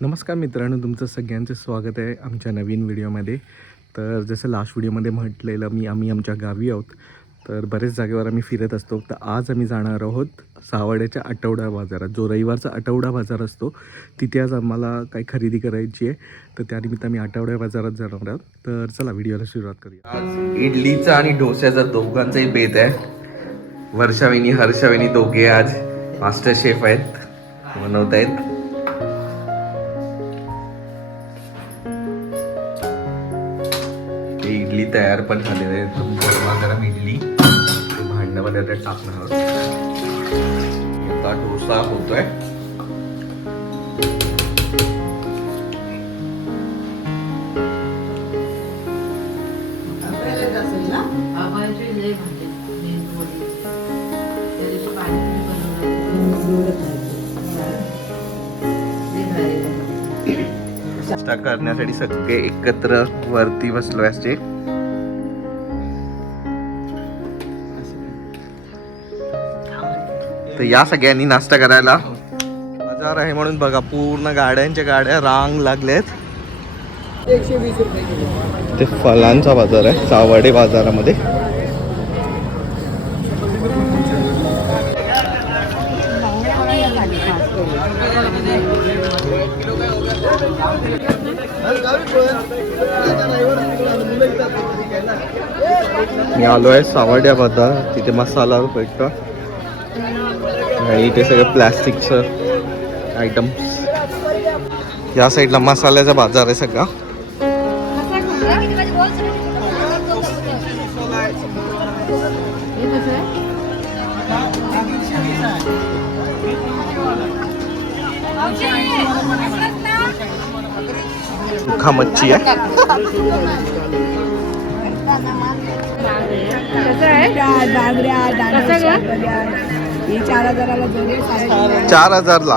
नमस्कार मित्रांनो तुमचं सगळ्यांचं स्वागत आहे आमच्या नवीन व्हिडिओमध्ये. तर जसं लास्ट व्हिडिओमध्ये म्हटलेलं मी आम्ही आमच्या गावी आहोत. तर बरेच जागेवर आम्ही फिरत असतो. तर आज आम्ही जाणार आहोत सावड्याच्या आठवडा बाजारात. जो रविवारचा आठवडा बाजार असतो तिथे आज आम्हाला काही खरेदी करायची आहे. तर त्यानिमित्त आम्ही आठवड्या बाजारात जाणार आहोत. तर चला व्हिडिओला सुरुवात करूया. आज इडलीचा आणि डोस्याचा दोघांचाही बेत आहे. वर्षाविनी हर्षाविनी दोघे आज मास्टर शेफ आहेत बनवत आहेत आपली इडली तयार पण झालेली आहे. गरमा गरम इडली. भांड्यामध्ये आता टाकणार आता डोसा होतोय. नाश्ता करण्यासाठी सगळे एकत्र वरती बसलो असते. तर या सगळ्यांनी नाश्ता करायला. बाजार आहे म्हणून बघा पूर्ण गाड्यांच्या गाड्या रांग लागल्यात. ते फलांचा बाजार आहे सावडे बाजारामध्ये. मी आलो आहे सावड्या बाजार तिथे मसाला भेटतो. आणि इथे सगळं प्लॅस्टिकचं आयटम्स या साईडला मसाल्याचा बाजार आहे सगळा. सुखा मच्छी आहे. चार हजार ला हजारला.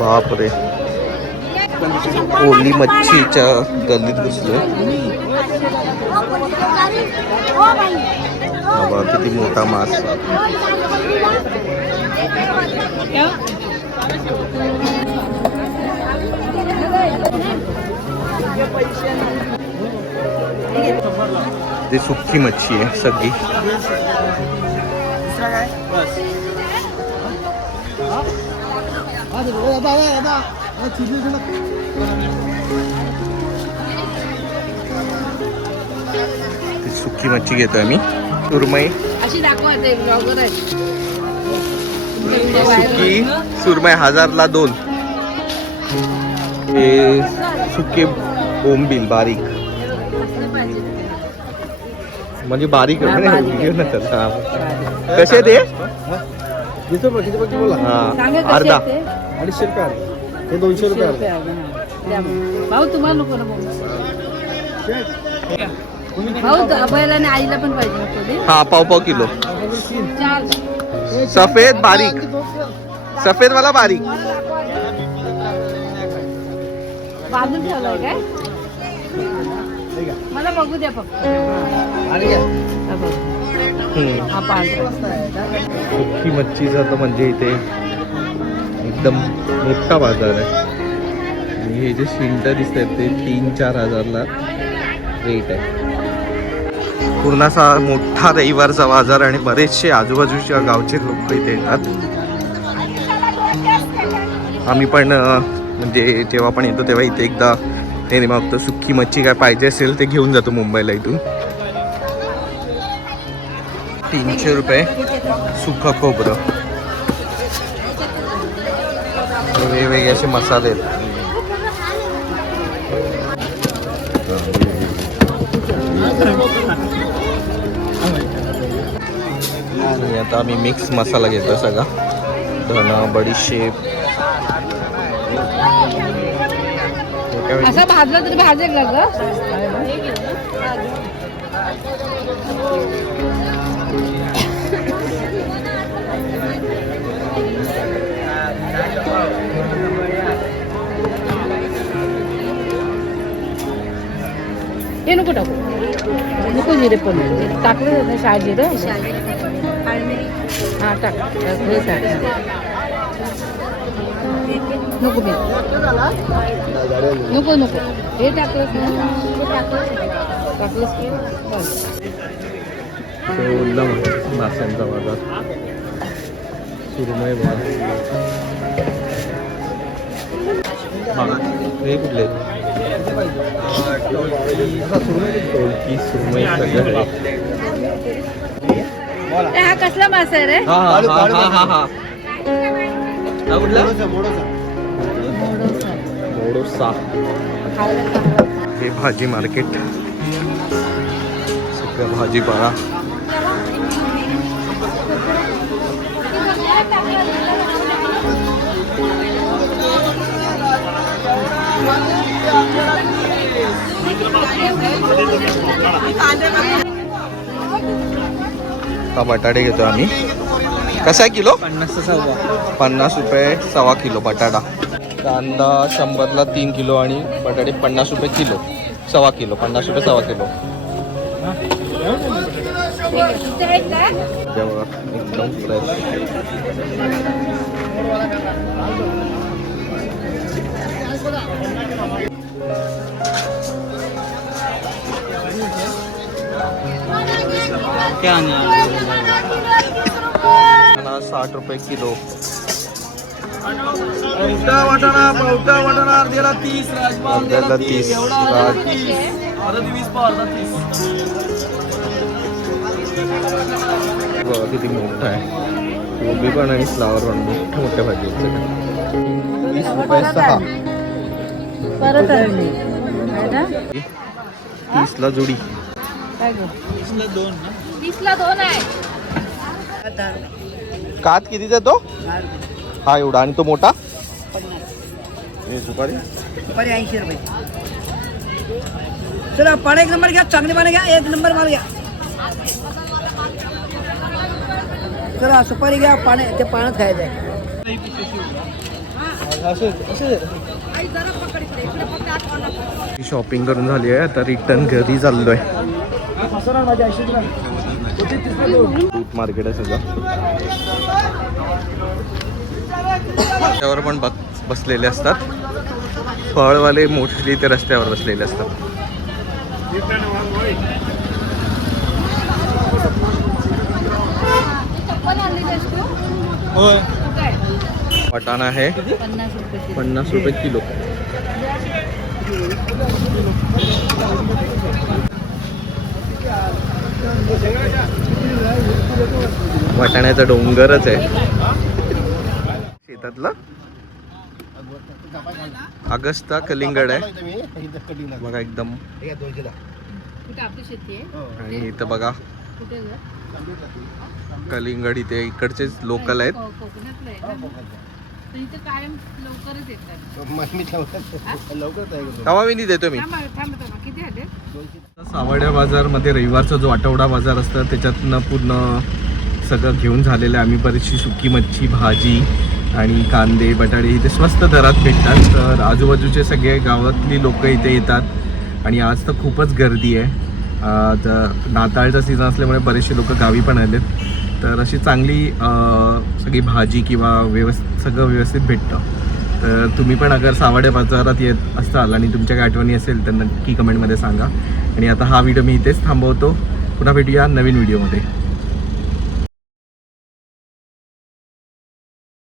बापरे. ओली मच्छीच्या गल्लीत घुसलोय. किती मोठा मास. ते सुक्की मच्छी आहे सगळी. ती सुक्की मच्छी घेतोय मी. सुरमई. अशी दाखवते सुकी सुरमई हजारला दोन. हे सुके बोंबील बारीक. म्हणजे बारीक आहे ना, video न करता. कसे ते? हा अर्धा. अडीचशे रुपये हे दोनशे रुपये भाऊ तुम्हाला भाऊ आईला पण पाहिजे हा पाव पाव किलो. चार. सफेद बारीक सफेद वाला बारीक बाजून ठेवलाय काय मला बघू द्या फक्त हा बघ. हम्म. पांढरा सुकी मच्छीचा तर म्हणजे इथे एकदम मोठा बाजार आहे आणि हे जे शिंट दिसत आहेत ते तीन चार हजारला रेट आहे पूर्ण असा मोठा रविवारचा बाजार आणि बरेचसे आजूबाजूच्या गावचे लोक इथे येतात. आम्ही पण म्हणजे जेव्हा पण येतो तेव्हा इथे एकदा नेहमी मग सुक्की मच्छी काय पाहिजे असेल ते घेऊन जातो मुंबईला इथून. तीनशे रुपये सुखं खोबरं. वेगवेगळे असे मसाले. आहेत आणि आता आम्ही मिक्स मसाला घेतो सगळा धना बडीशेप हे काय असा भाजला तरी भाजेल का ग हे नको टाकू नको जिरे पण. टाकलं ना शाळ जिरं हा टाक. हे टाक. नको मी नको नको. हे टाकलं टाकलंच हे टाकलंस की माशांचा बाजार सुरमय बाजार हे कुठले? टोलकी सुरमई सगळं आहे. ए, हा कसला मासा आहे रे हा हा हा हा हा हा हा कुठला मोडोसा हे भाजी मार्केट सगळं भाजीपाला हा बटाटे घेतो आम्ही. कसा आहे किलो? पन्नास सव्वा पन्नास रुपये सव्वा किलो बटाटा. कांदा शंभरला तीन किलो आणि बटाटे पन्नास रुपये किलो. सव्वा किलो पन्नास रुपये सव्वा किलो. द्या बघा, एकदम फ्रेश साठ रुपये किलो। पावटा वाटाणा पावटा वाटाणा अर्ध्याला तीस अर्ध्याला तीस राज अर्धा वीस पाव अर्धा तीस. बघा किती मोठा आहे. कोबी पण आणि फ्लावर पण मोठ्या मोठ्या भाजी. वीस रुपये सहा. परत तीसला जोडी. काय गं? तीसला दोन आहे. कात कितीचा तो? हा एवढा. आणि तो मोठा? हे सुपारी? दुपारी ऐंशी रुपये. चला पाणी एक नंबर घ्या चांगले पाणी घ्या एक नंबर माल घ्या. चला सुपारी घ्या पाणी ते पाण्यात खायचं आहे. शॉपिंग करून झाली आहे. आता रिटर्न घरी चाललोय. फ्रूट मार्केट आहे सगळं. त्यावर पण बस बसलेले असतात. फळवाले मोस्टली ते रस्त्यावर बसलेले असतात. वाटाणा आहे. पन्नास रुपये किलो. वाटाण्याचा डोंगरच आहे शेतातला अगस्ता कलिंगड आहे बघा एकदम आणि इथं बघा? कलिंगड इथे इकडचेच लोकल आहेत तर इथं कायम लवकरच येतात. तवा मी देतो मी थांबा थांबा थांबा. किती आले? सावड्या बाजारमध्ये रविवारचा जो आठवडा बाजार असतो त्याच्यातनं पूर्ण सगळं घेऊन झालेलं आहे. आम्ही बरीचशी सुकी मच्छी भाजी आणि कांदे बटाटे इथे स्वस्त दरात भेटतात. तर आजूबाजूचे सगळे गावातली लोक इथे येतात. आणि आज तर खूपच गर्दी आहे. अं, तर नाताळचा सीझन असल्यामुळे बरेचसे लोक गावी पण आलेत. तर अशी चांगली सगळी भाजी किंवा व्यवस् सगळं व्यवस्थित भेटतं. तर तुम्ही पण अगर सावाडे बाजारात येत असाल आणि तुमच्या काही आठवणी असेल तर नक्की कमेंटमध्ये सांगा. आणि आता हा व्हिडिओ मी इथेच थांबवतो. पुन्हा भेटूया नवीन व्हिडिओमध्ये